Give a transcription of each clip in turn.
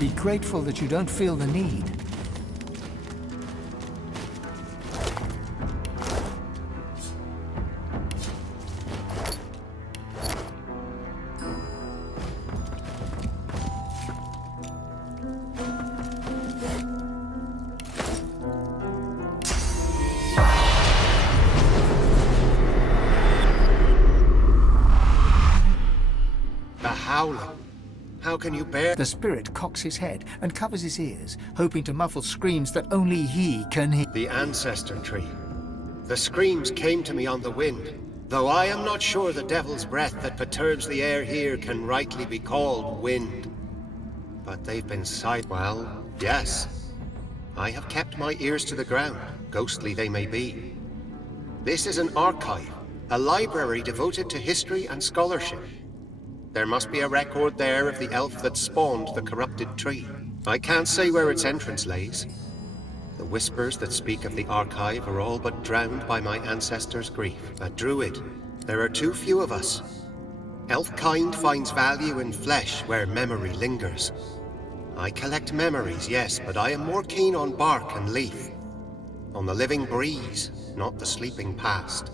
Be grateful that you don't feel the need. How can you bear? The spirit cocks his head and covers his ears, hoping to muffle screams that only he can hear. The ancestor tree. The screams came to me on the wind, though I am not sure the devil's breath that perturbs the air here can rightly be called wind. But they've been well, yes. I have kept my ears to the ground, ghostly they may be. This is an archive, a library devoted to history and scholarship. There must be a record there of the elf that spawned the corrupted tree. I can't say where its entrance lays. The whispers that speak of the archive are all but drowned by my ancestors' grief. A druid. There are too few of us. Elf-kind finds value in flesh where memory lingers. I collect memories, yes, but I am more keen on bark and leaf. On the living breeze, not the sleeping past.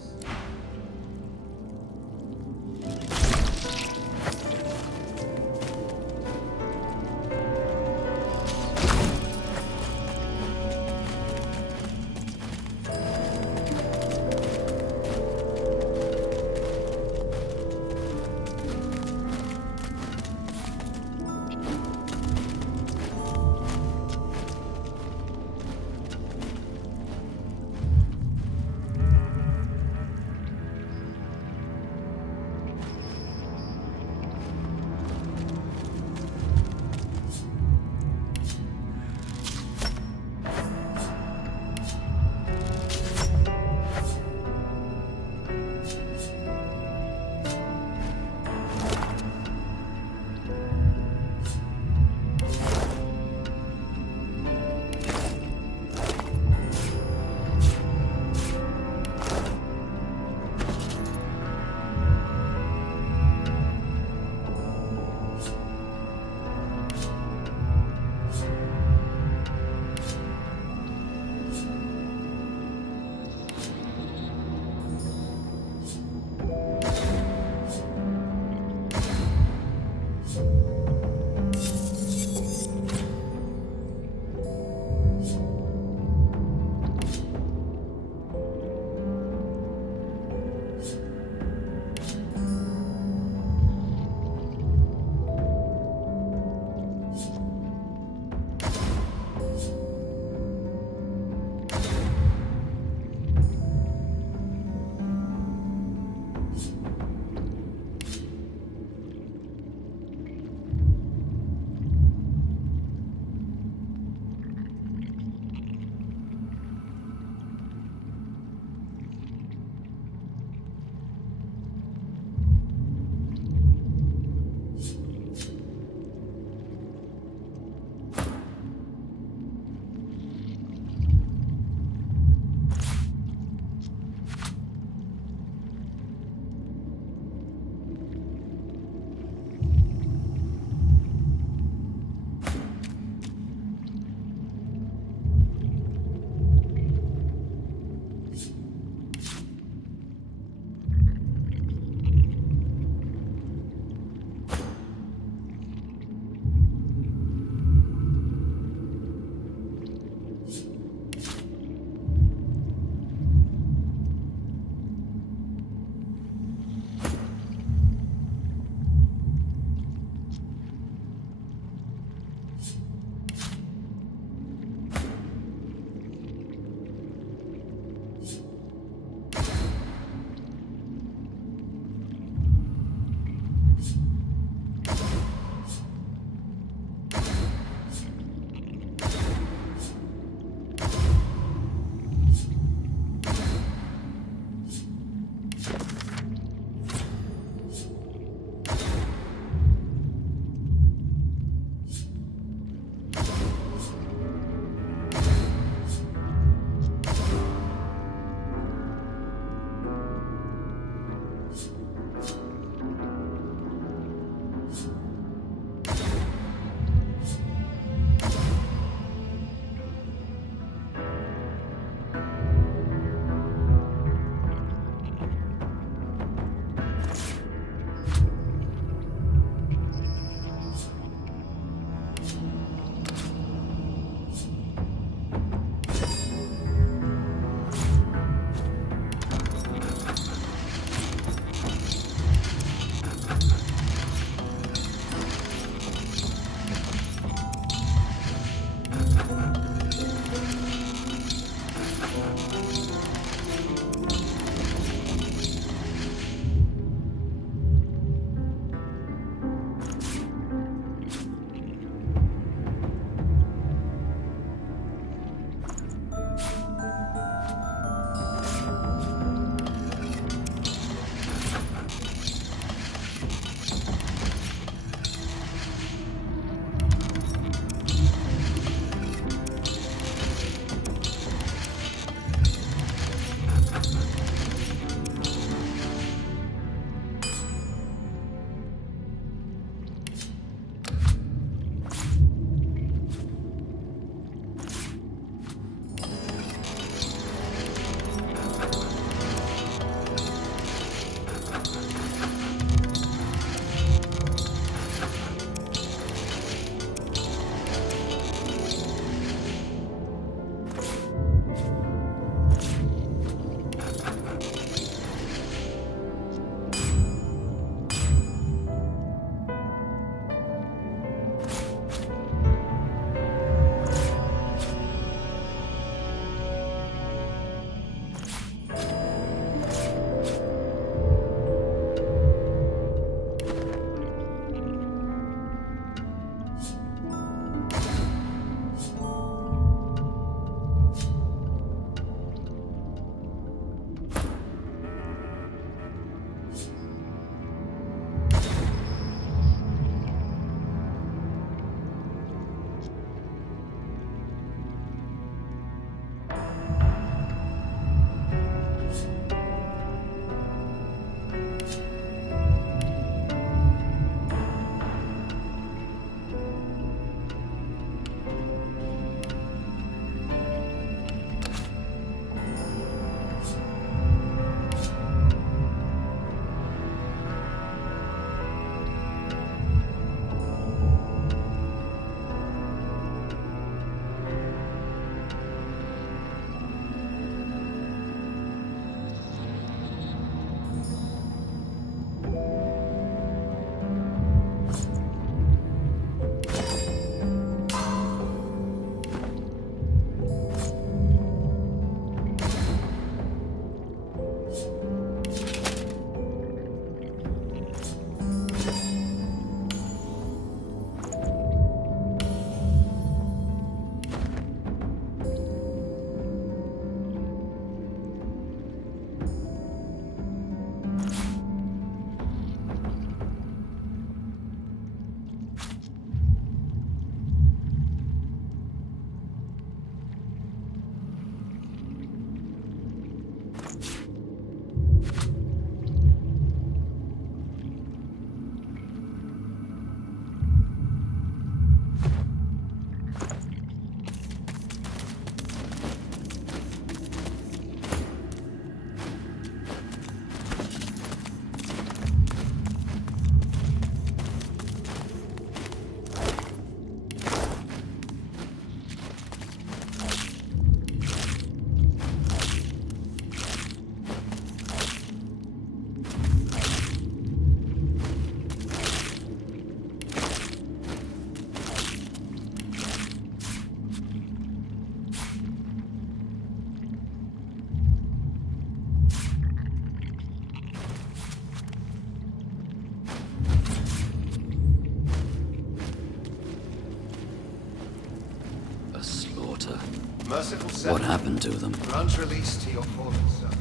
Merciful What happened to them? grant release to your fallen servants.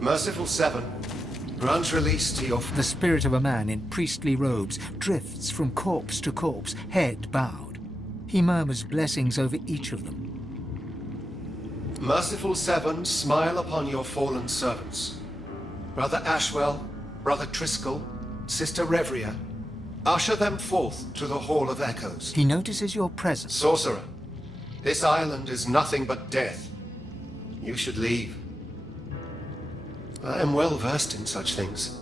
Merciful Seven, grant release to your... The spirit of a man in priestly robes drifts from corpse to corpse, head bowed. He murmurs blessings over each of them. Merciful Seven, smile upon your fallen servants. Brother Ashwell, Brother Triskel, Sister Revria, usher them forth to the Hall of Echoes. He notices your presence. Sorcerer, this island is nothing but death. You should leave. I am well versed in such things.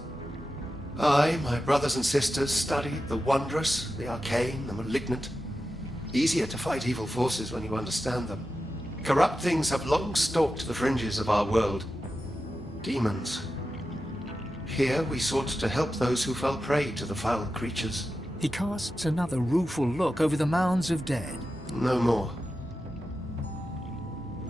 I, my brothers and sisters, studied the wondrous, the arcane, the malignant. Easier to fight evil forces when you understand them. Corrupt things have long stalked the fringes of our world. Demons. Here we sought to help those who fell prey to the foul creatures. He casts another rueful look over the mounds of dead. No more.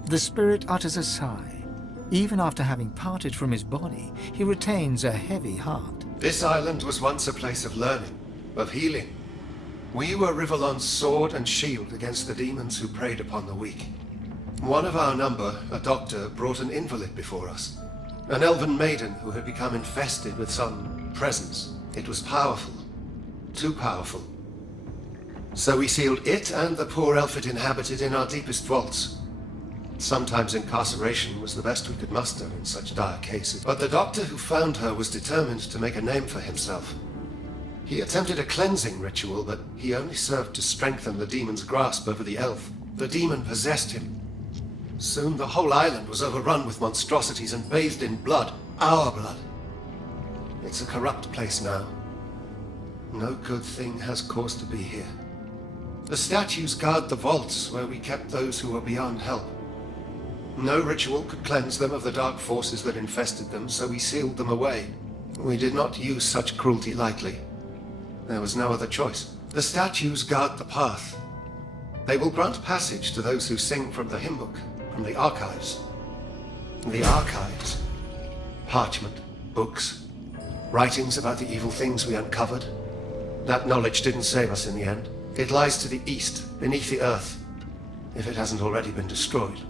The spirit utters a sigh. Even after having parted from his body, he retains a heavy heart. This island was once a place of learning, of healing. We were Rivellon's sword and shield against the demons who preyed upon the weak. One of our number, a doctor, brought an invalid before us. An elven maiden who had become infested with some presence. It was powerful. Too powerful. So we sealed it and the poor elf it inhabited in our deepest vaults. Sometimes incarceration was the best we could muster in such dire cases. But the doctor who found her was determined to make a name for himself. He attempted a cleansing ritual, but he only served to strengthen the demon's grasp over the elf. The demon possessed him. Soon the whole island was overrun with monstrosities and bathed in blood. Our blood. It's a corrupt place now. No good thing has cause to be here. The statues guard the vaults where we kept those who were beyond help. No ritual could cleanse them of the dark forces that infested them, so we sealed them away. We did not use such cruelty lightly. There was no other choice. The statues guard the path. They will grant passage to those who sing from the hymn book, from the archives. The archives. Parchment, books, writings about the evil things we uncovered. That knowledge didn't save us in the end. It lies to the east, beneath the earth, if it hasn't already been destroyed.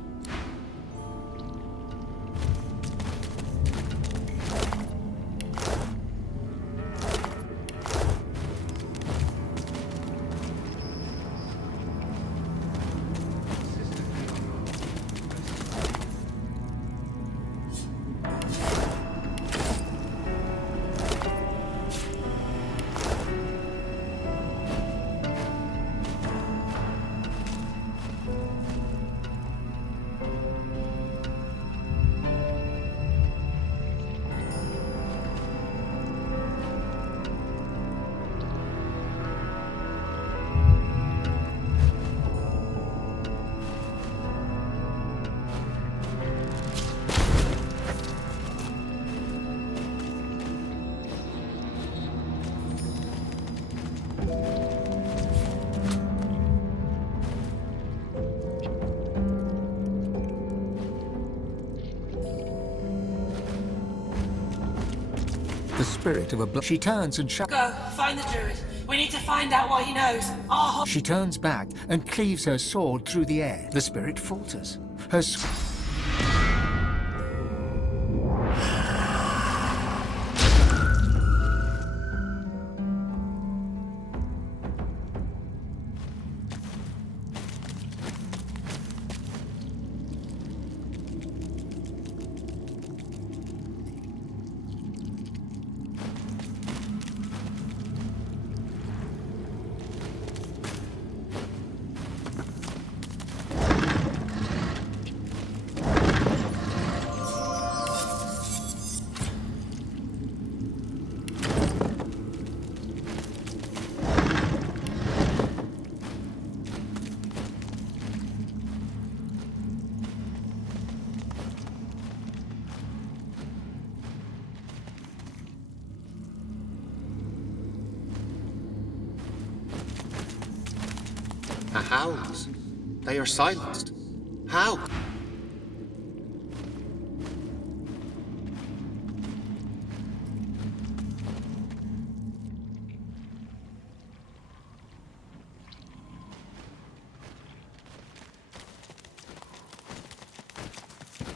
The spirit of a She turns and shouts. Go, find the druid. We need to find out what he knows. She turns back and cleaves her sword through the air. The spirit falters. Her The howls. They are silenced. How?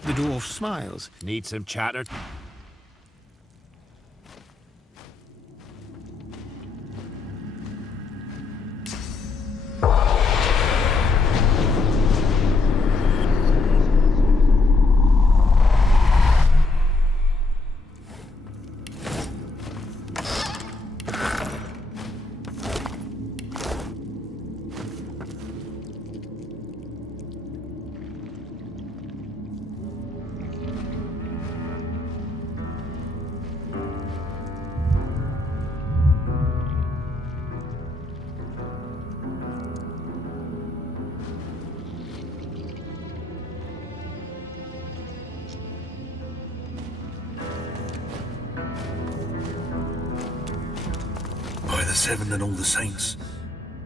The dwarf smiles. Need some chatter? By the Seven and all the saints,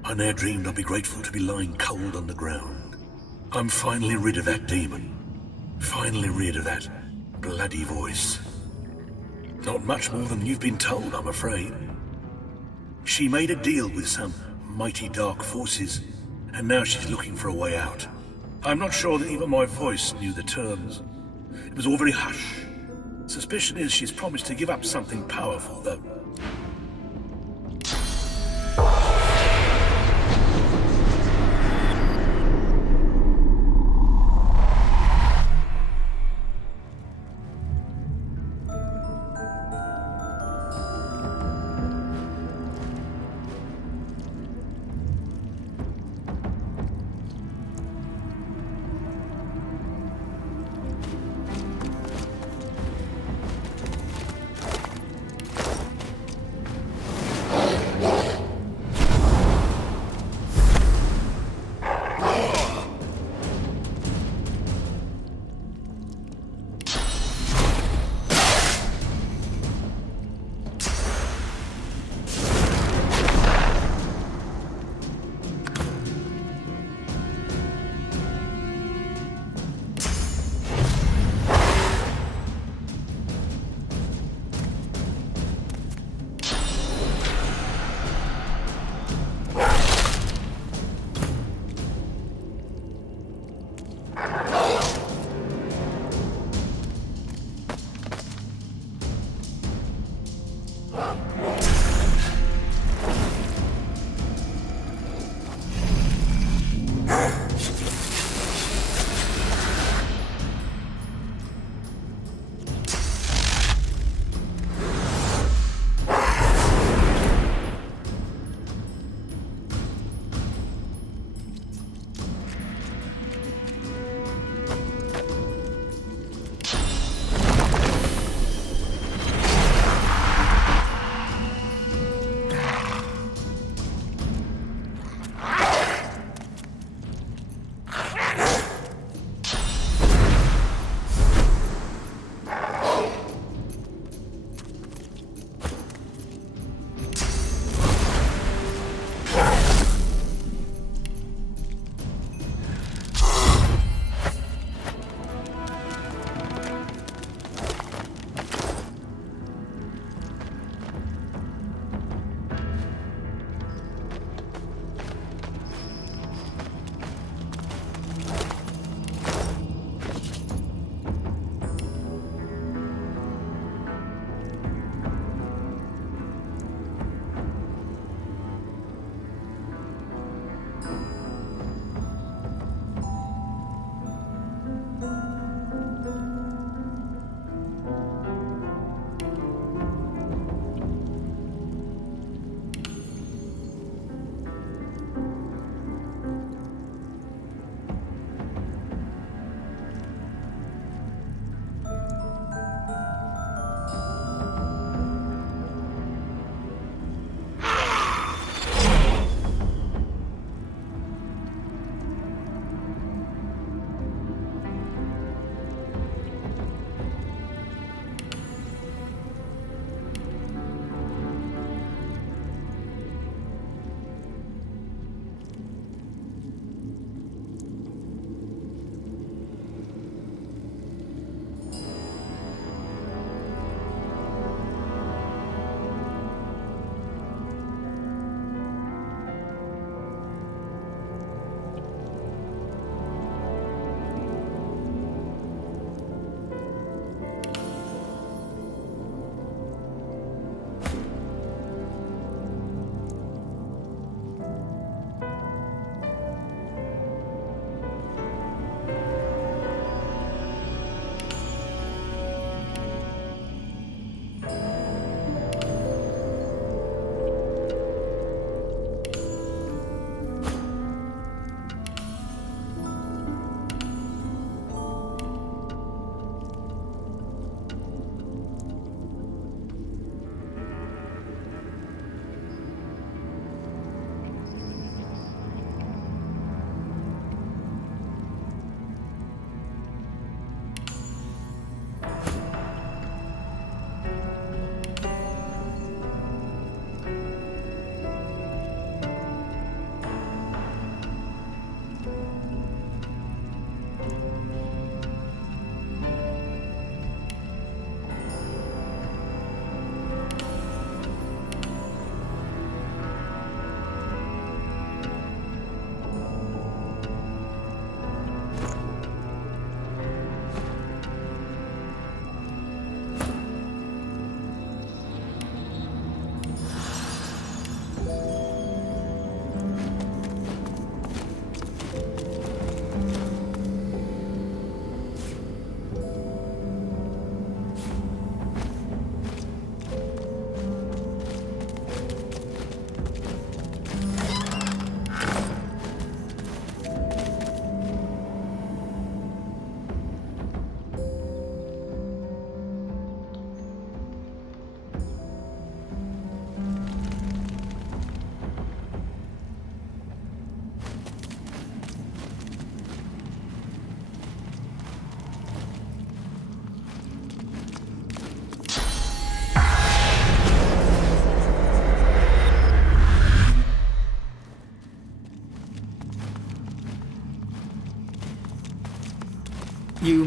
I ne'er dreamed I'd be grateful to be lying cold on the ground. I'm finally rid of that demon. Finally rid of that bloody voice. Not much more than you've been told, I'm afraid. She made a deal with some mighty dark forces, and now she's looking for a way out. I'm not sure that even my voice knew the terms. It was all very hush. Suspicion is she's promised to give up something powerful, though.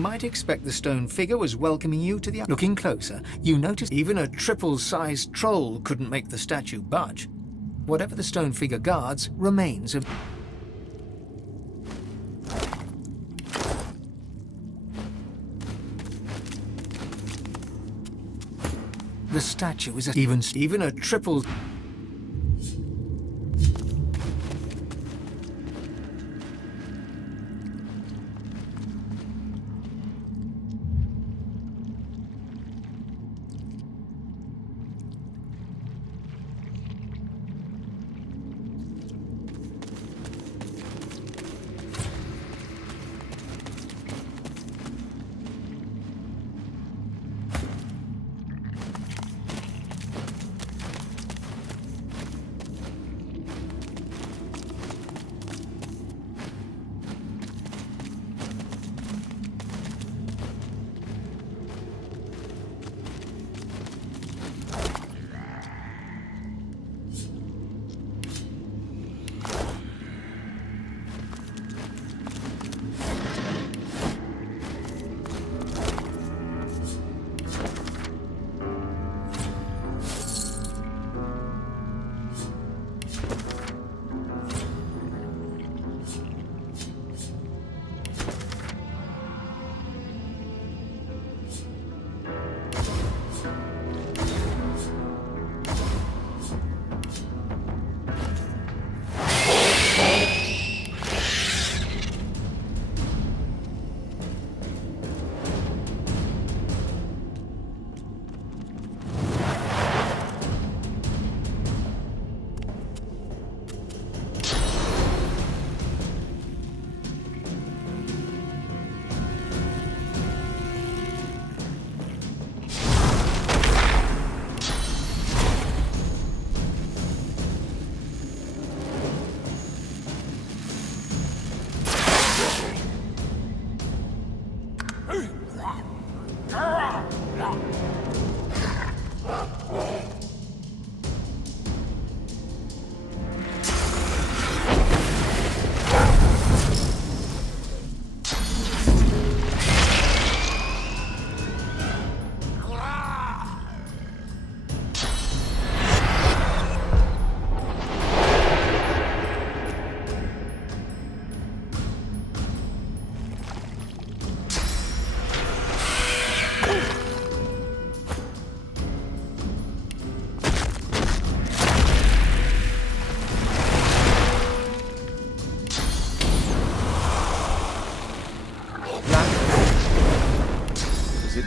might expect the stone figure was welcoming you to the... Looking closer, you notice even a triple-sized troll couldn't make the statue budge. Whatever the stone figure guards remains of... The statue is even a triple...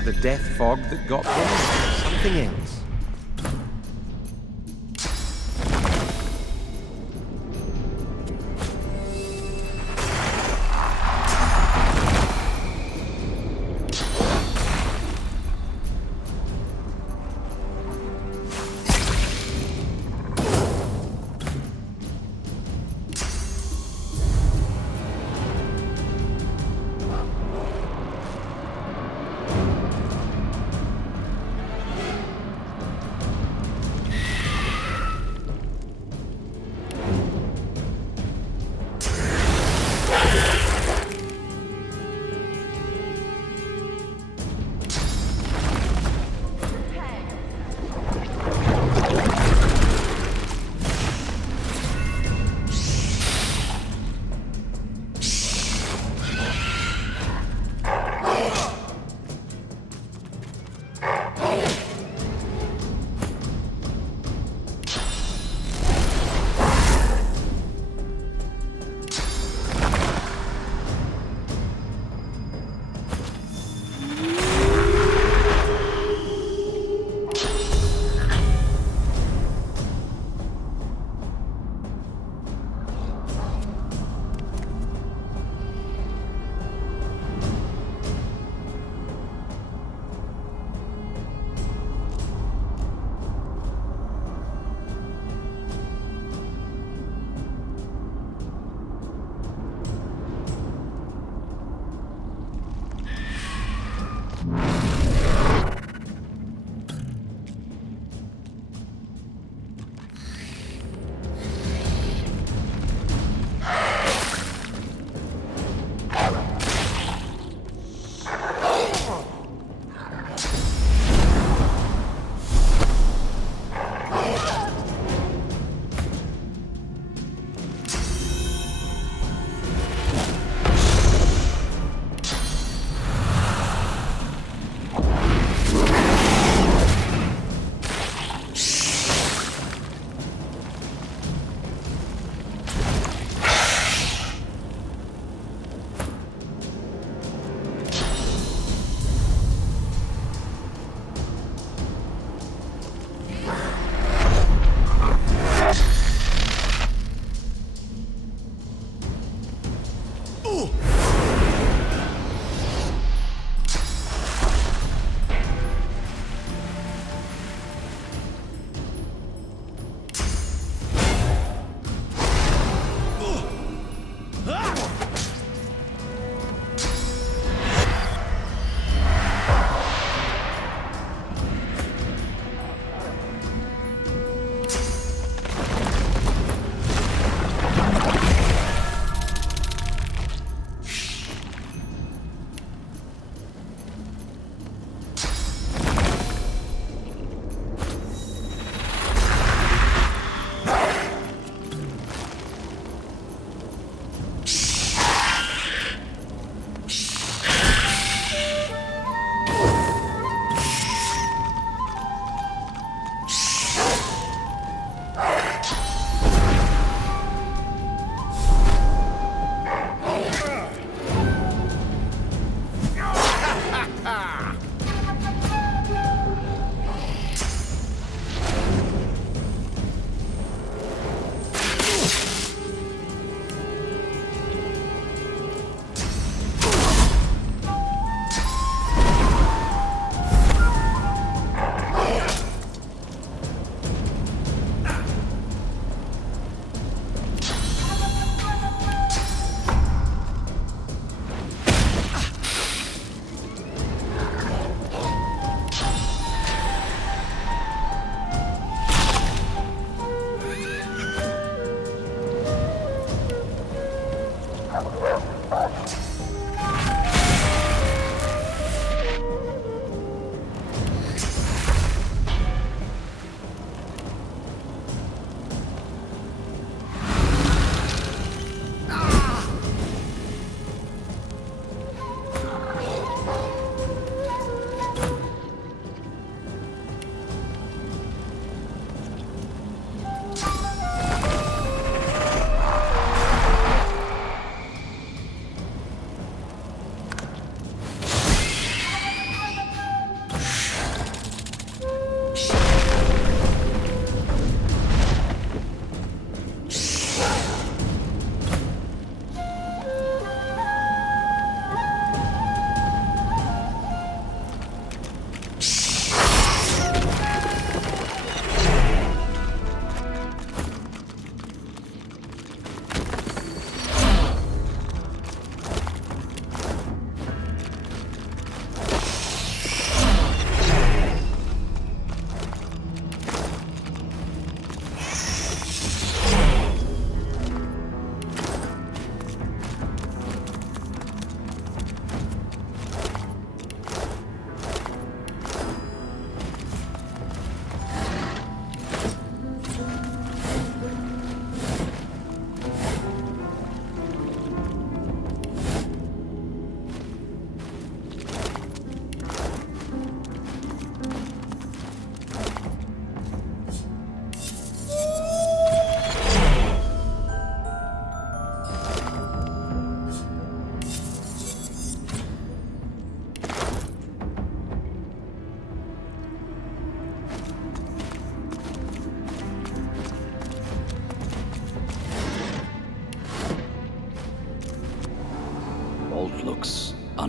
The death fog that got them? Something else?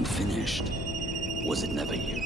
unfinished. Was it never used?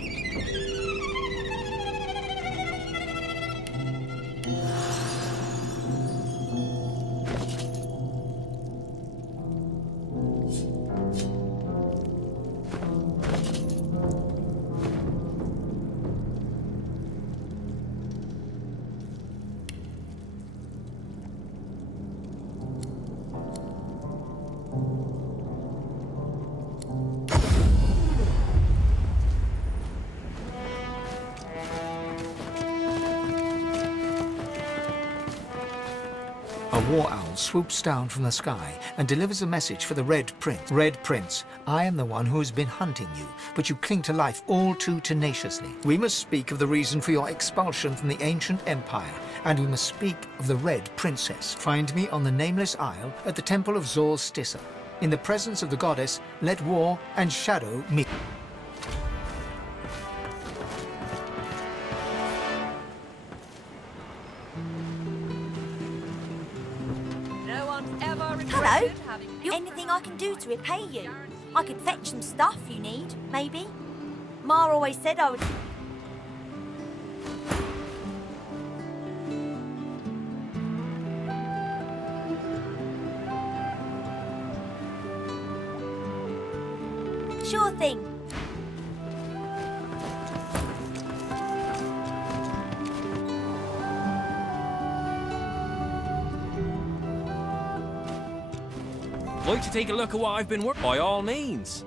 A war owl swoops down from the sky and delivers a message for the Red Prince. Red Prince, I am the one who has been hunting you, but you cling to life all too tenaciously. We must speak of the reason for your expulsion from the ancient empire, and we must speak of the Red Princess. Find me on the Nameless Isle at the Temple of Zor Stissa. In the presence of the goddess, let war and shadow meet. Hello? Anything I can do to repay you? I could fetch some stuff you need, maybe. Ma always said I would... Sure thing. Like to take a look at what I've been working by all means.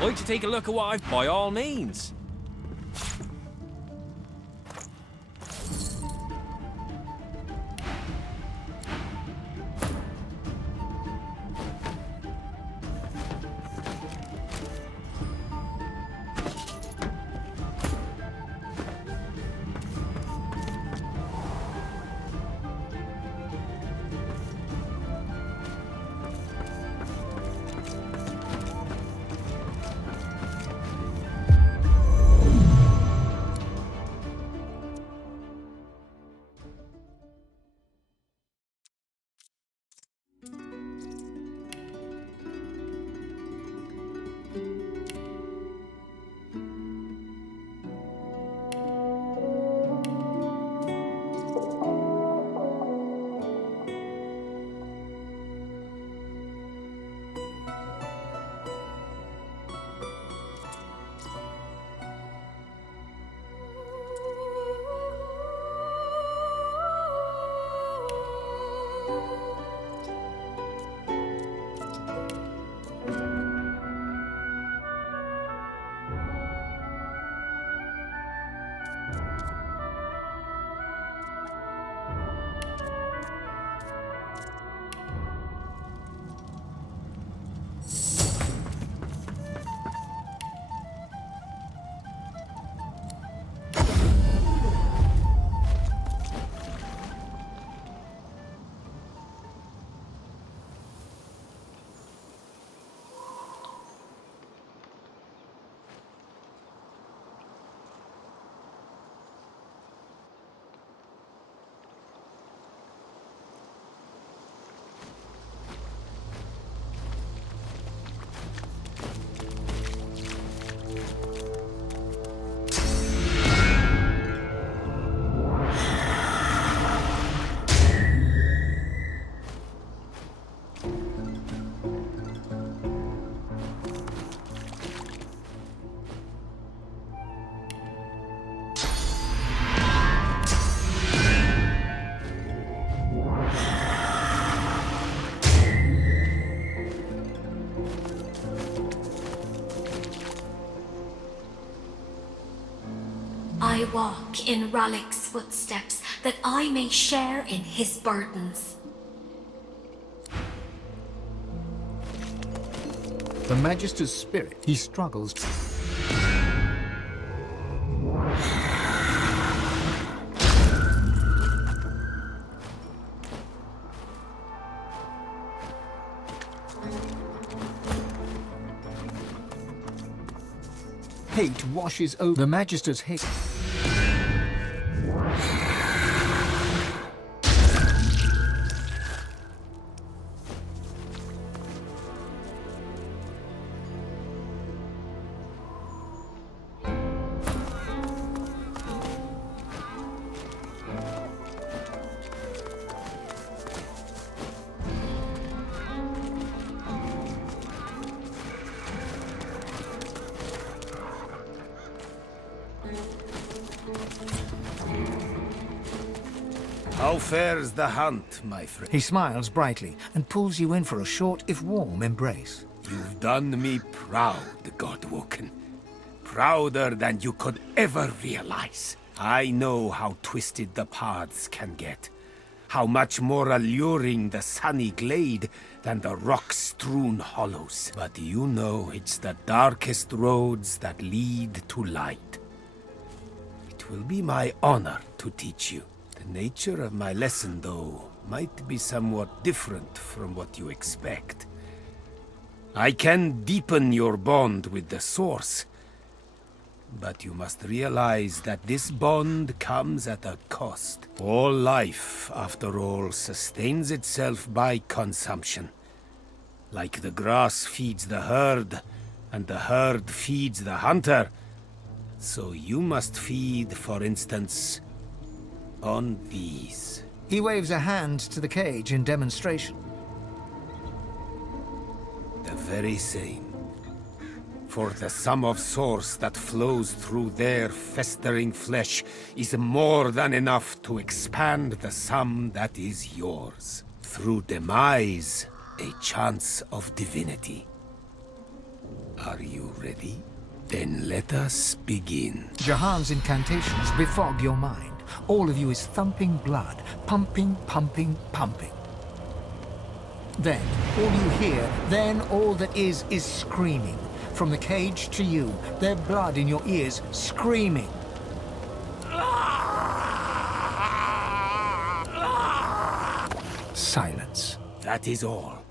Like to take a look at what I've... By all means. I walk in Rallick's footsteps, that I may share in his burdens. The Magister's spirit, he struggles. Hate washes over the Magister's hate. How fares the hunt, my friend? He smiles brightly and pulls you in for a short, if warm, embrace. You've done me proud, Godwoken. Prouder than you could ever realize. I know how twisted the paths can get. How much more alluring the sunny glade than the rock-strewn hollows. But you know it's the darkest roads that lead to light. It will be my honor to teach you. The nature of my lesson, though, might be somewhat different from what you expect. I can deepen your bond with the Source, but you must realize that this bond comes at a cost. All life, after all, sustains itself by consumption. Like the grass feeds the herd, and the herd feeds the hunter, so you must feed, for instance, on these. He waves a hand to the cage in demonstration. The very same. For the sum of source that flows through their festering flesh is more than enough to expand the sum that is yours. Through demise, a chance of divinity. Are you ready? Then let us begin. Jahan's incantations befog your mind. All of you is thumping blood, pumping, pumping, pumping. Then, all you hear, then all that is screaming. From the cage to you, their blood in your ears, screaming. Silence. That is all.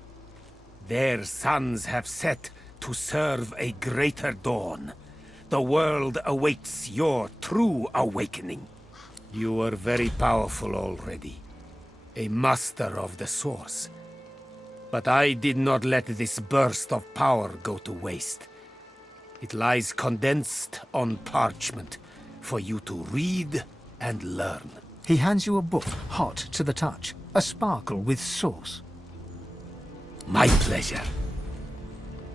Their suns have set to serve a greater dawn. The world awaits your true awakening. You are very powerful already. A master of the Source. But I did not let this burst of power go to waste. It lies condensed on parchment for you to read and learn. He hands you a book, hot to the touch, a sparkle with source. My pleasure.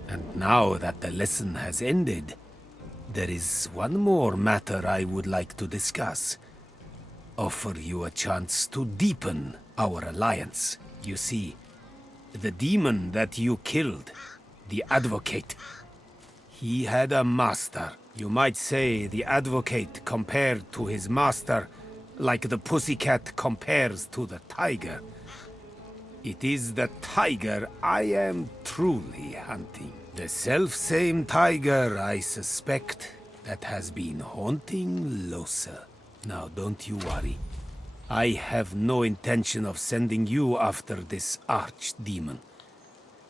And now that the lesson has ended, there is one more matter I would like to discuss. Offer you a chance to deepen our alliance. You see, the demon that you killed, the Advocate, he had a master. You might say the Advocate compared to his master, like the pussycat compares to the tiger. It is the tiger I am truly hunting. The self-same tiger, I suspect, that has been haunting Losa. Now, don't you worry. I have no intention of sending you after this archdemon.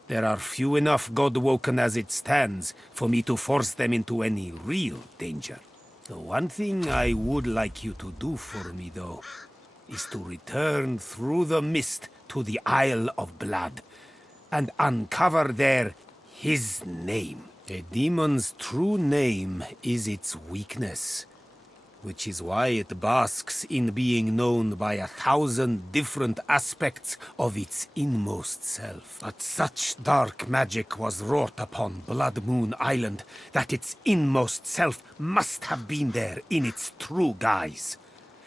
There are few enough Godwoken as it stands for me to force them into any real danger. The one thing I would like you to do for me, though, is to return through the mist to the Isle of Blood and uncover there his name. A demon's true name is its weakness, which is why it basks in being known by 1,000 different aspects of its inmost self. But such dark magic was wrought upon Blood Moon Island that its inmost self must have been there in its true guise,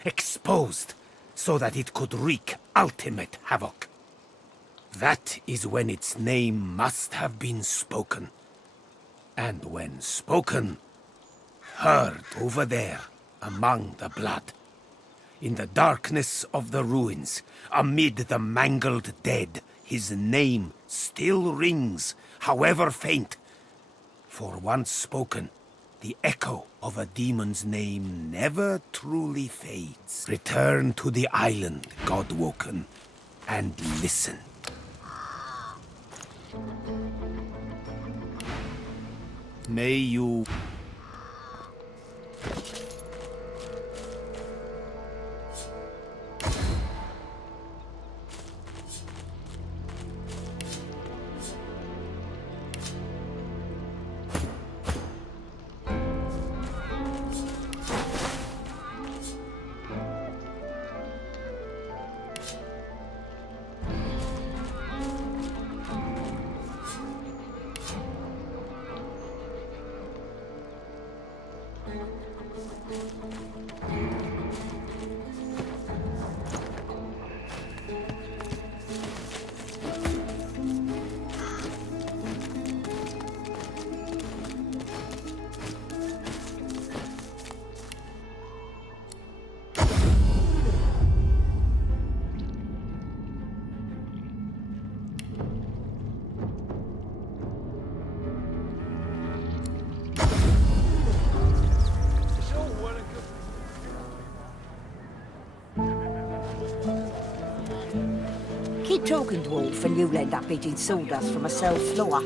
exposed so that it could wreak ultimate havoc. That is when its name must have been spoken. And when spoken, heard over there, among the blood. In the darkness of the ruins, amid the mangled dead, his name still rings, however faint. For once spoken, the echo of a demon's name never truly fades. Return to the island, Godwoken, and listen. May you... Keep talking, dwarf, and you'll end up eating sawdust from a cell floor.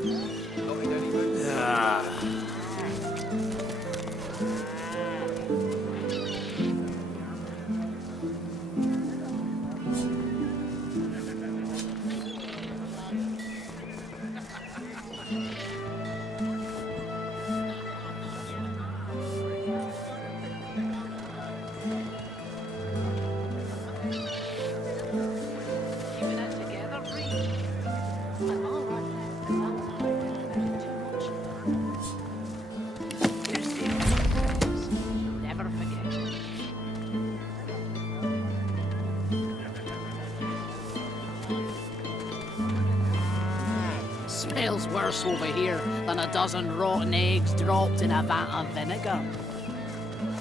Smells worse over here than a dozen rotten eggs dropped in a vat of vinegar.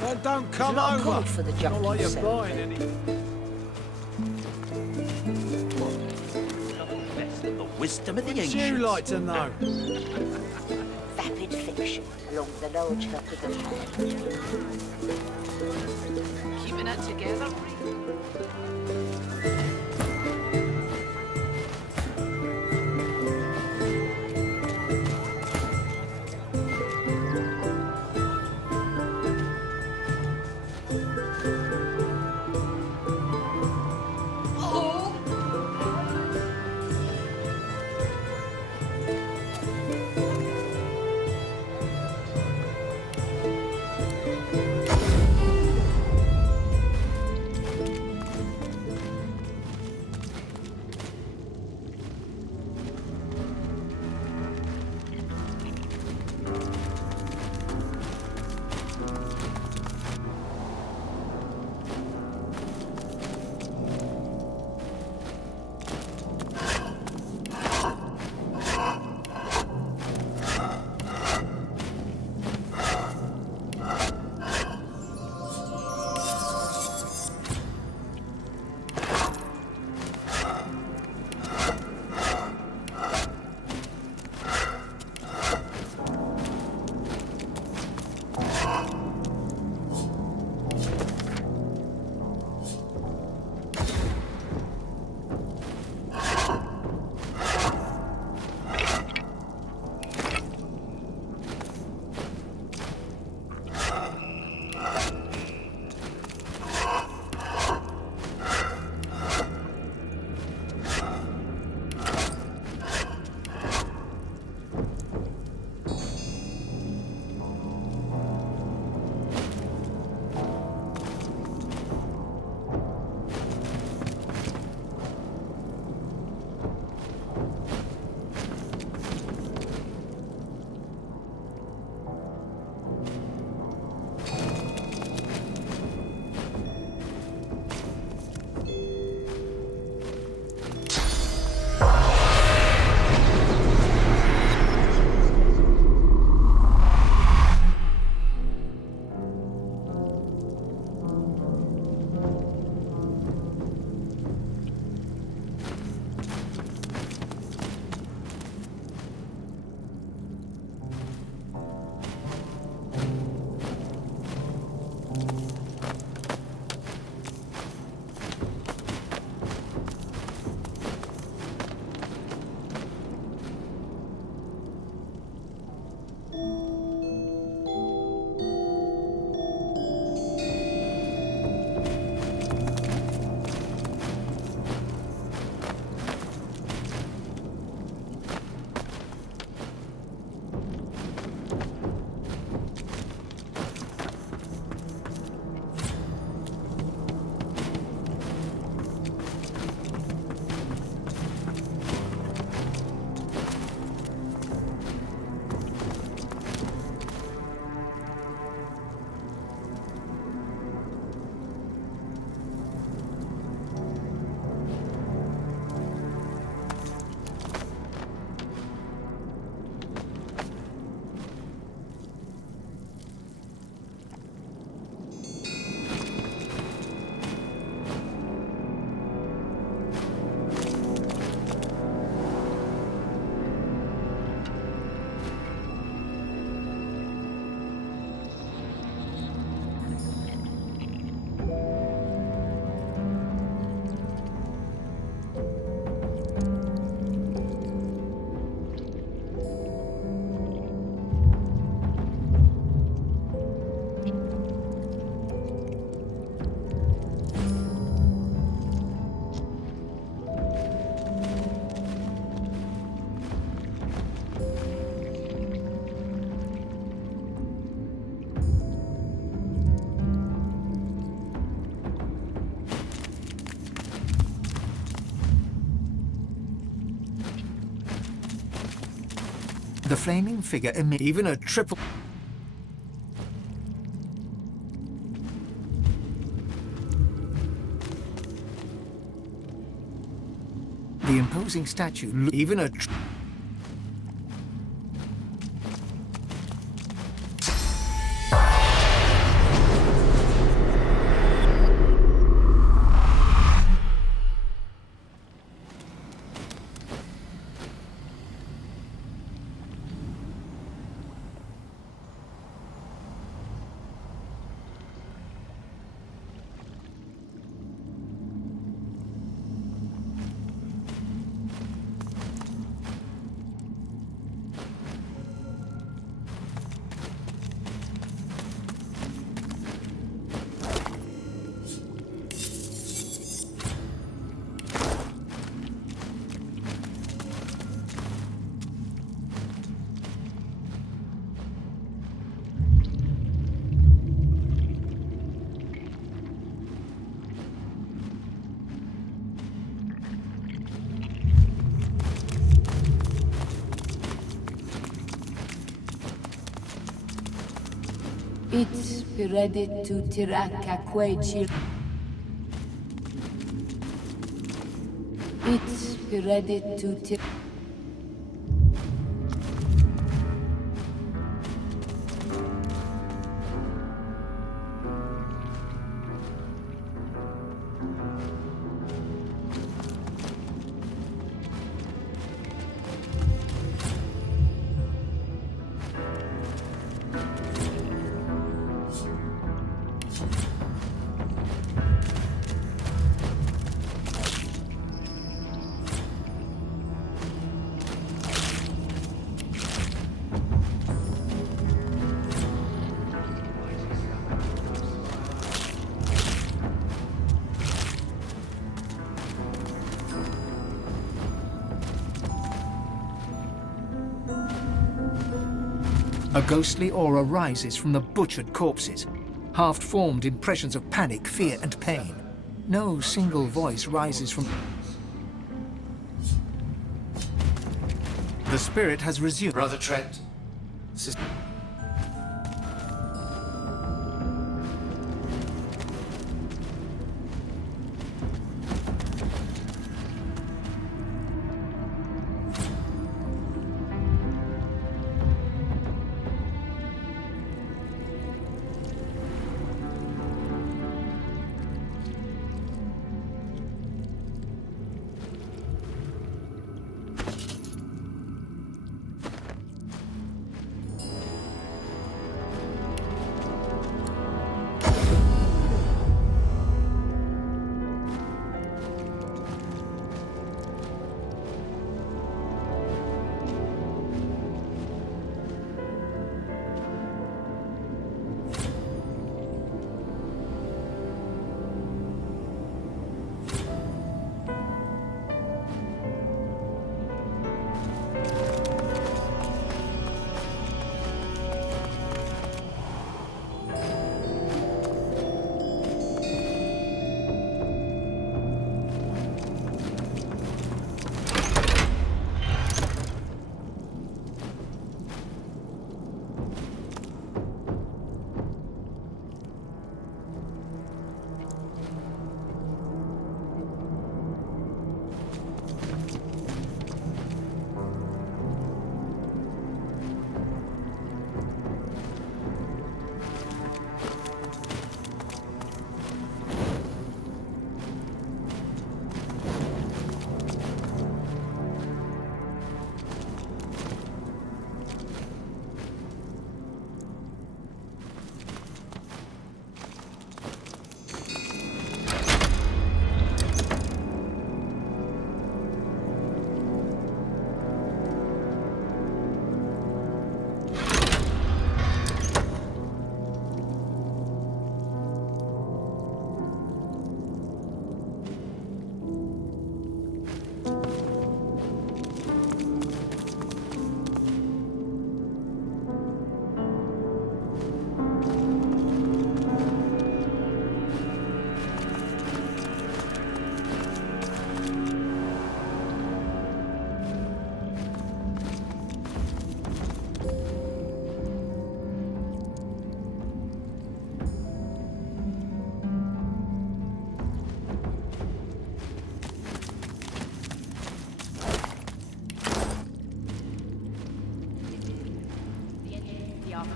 Well, don't come Not over. called for the Not junkie like you're cell. buying any. The wisdom of the Would ancients. you like to know? Vapid fiction along the large helping of hand. Keeping it together. The flaming figure emits even a triple... The imposing statue, even a... It's ready to tiraka quechir. It's ready to tir. A ghostly aura rises from the butchered corpses, half-formed impressions of panic, fear, and pain. No single voice rises from... The spirit has resumed. Brother Trent.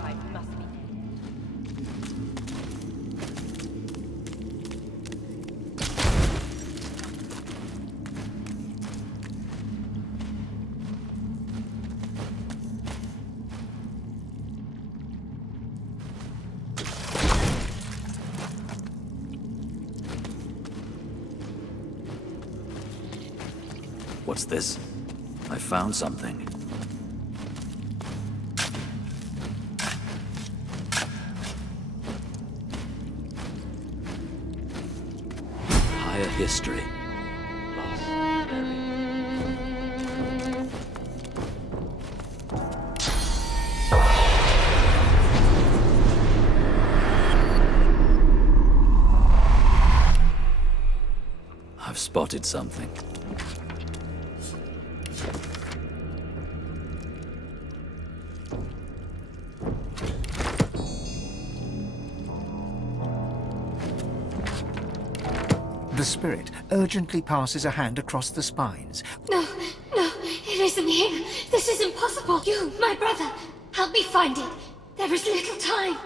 archive must be. What's this? I found something. Higher history. Lost, buried. I've spotted something. The spirit urgently passes a hand across the spines. No, it isn't here. This is impossible. You, my brother, help me find it. There is little time.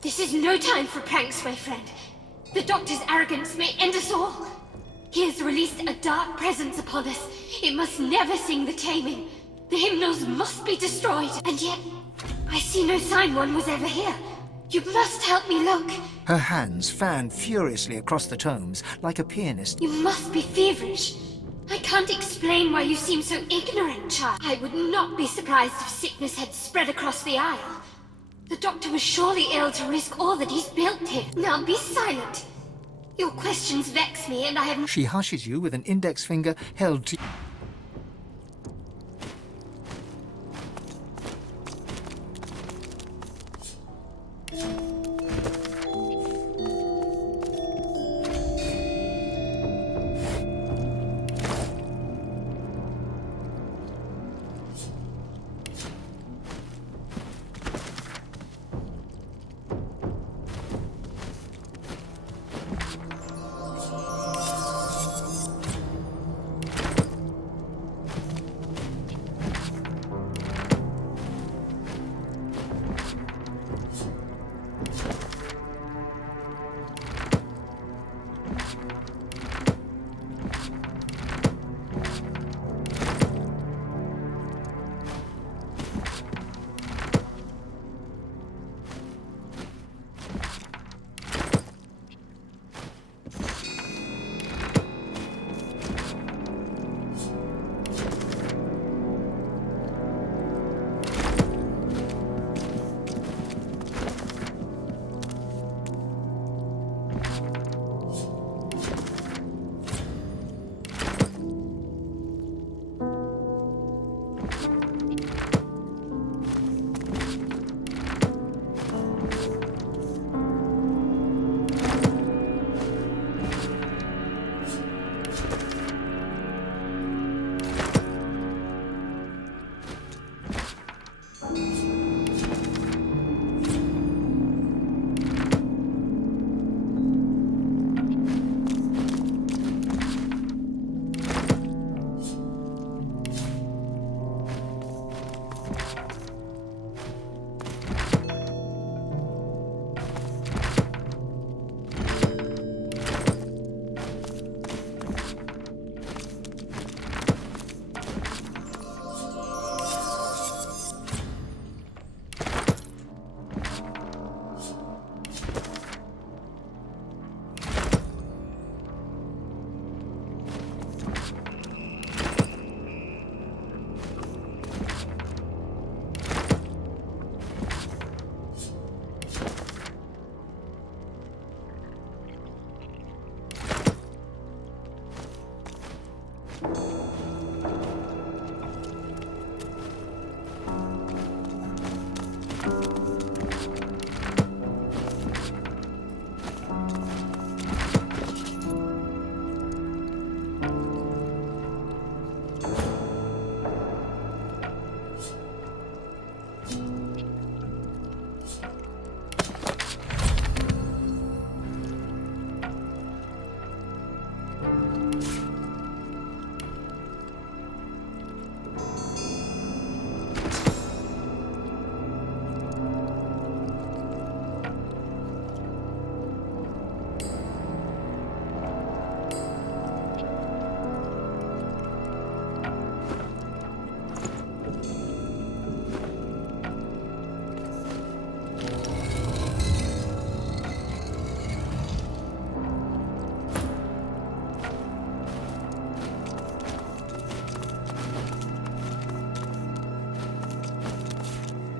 This is no time for pranks, my friend. The Doctor's arrogance may end us all. He has released a dark presence upon us. It must never sing the taming. The hymnals must be destroyed. And yet, I see no sign one was ever here. You must help me look. Her hands fan furiously across the tomes, like a pianist. You must be feverish. I can't explain why you seem so ignorant, child. I would not be surprised if sickness had spread across the Isle. The Doctor was surely ill to risk all that he's built here. Now be silent. Your questions vex me, and I have... She hushes you with an index finger held to...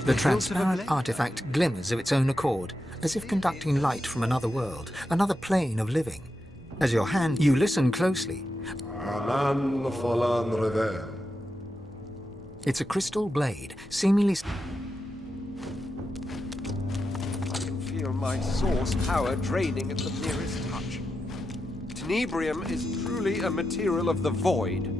The transparent artifact glimmers of its own accord, as if conducting light from another world, another plane of living. As your hand, you listen closely. It's a crystal blade, seemingly... I can feel my source power draining at the merest touch. Tenebrium is truly a material of the void.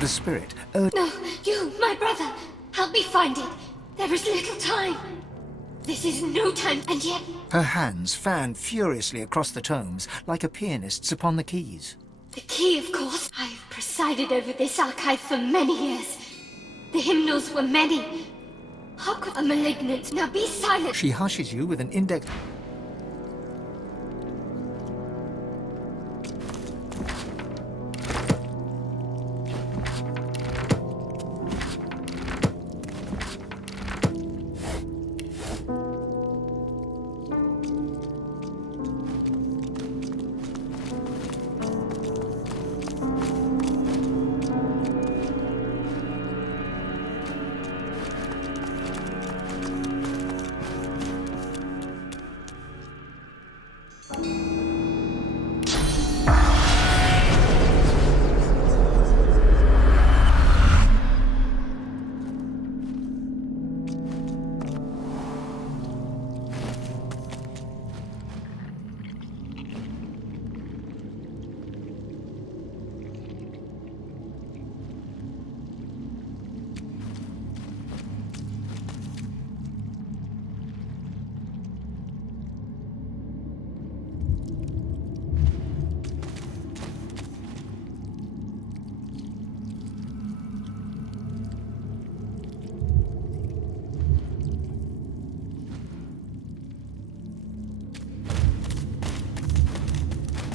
The spirit. No, you, my brother, help me find it. There is little time. This is no time, and yet... Her hands fan furiously across the tomes, like a pianist's upon the keys. The key, of course. I have presided over this archive for many years. The hymnals were many. How could a malignant... Now be silent! She hushes you with an index...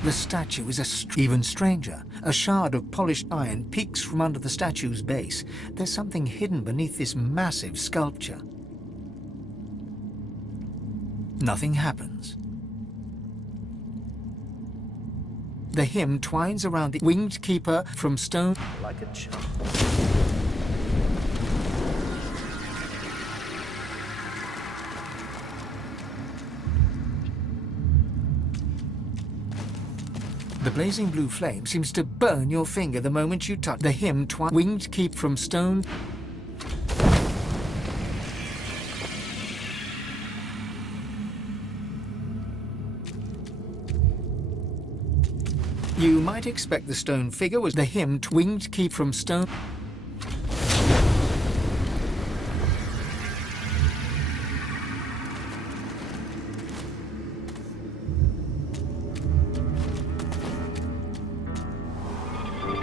The statue is even stranger. A shard of polished iron peeks from under the statue's base. There's something hidden beneath this massive sculpture. Nothing happens. The hymn twines around the winged keeper from stone Like a child. The blazing blue flame seems to burn your finger the moment you touch the hymn winged keep from stone. You might expect the stone figure was the hymn winged keep from stone.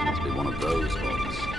Must be one of those ones.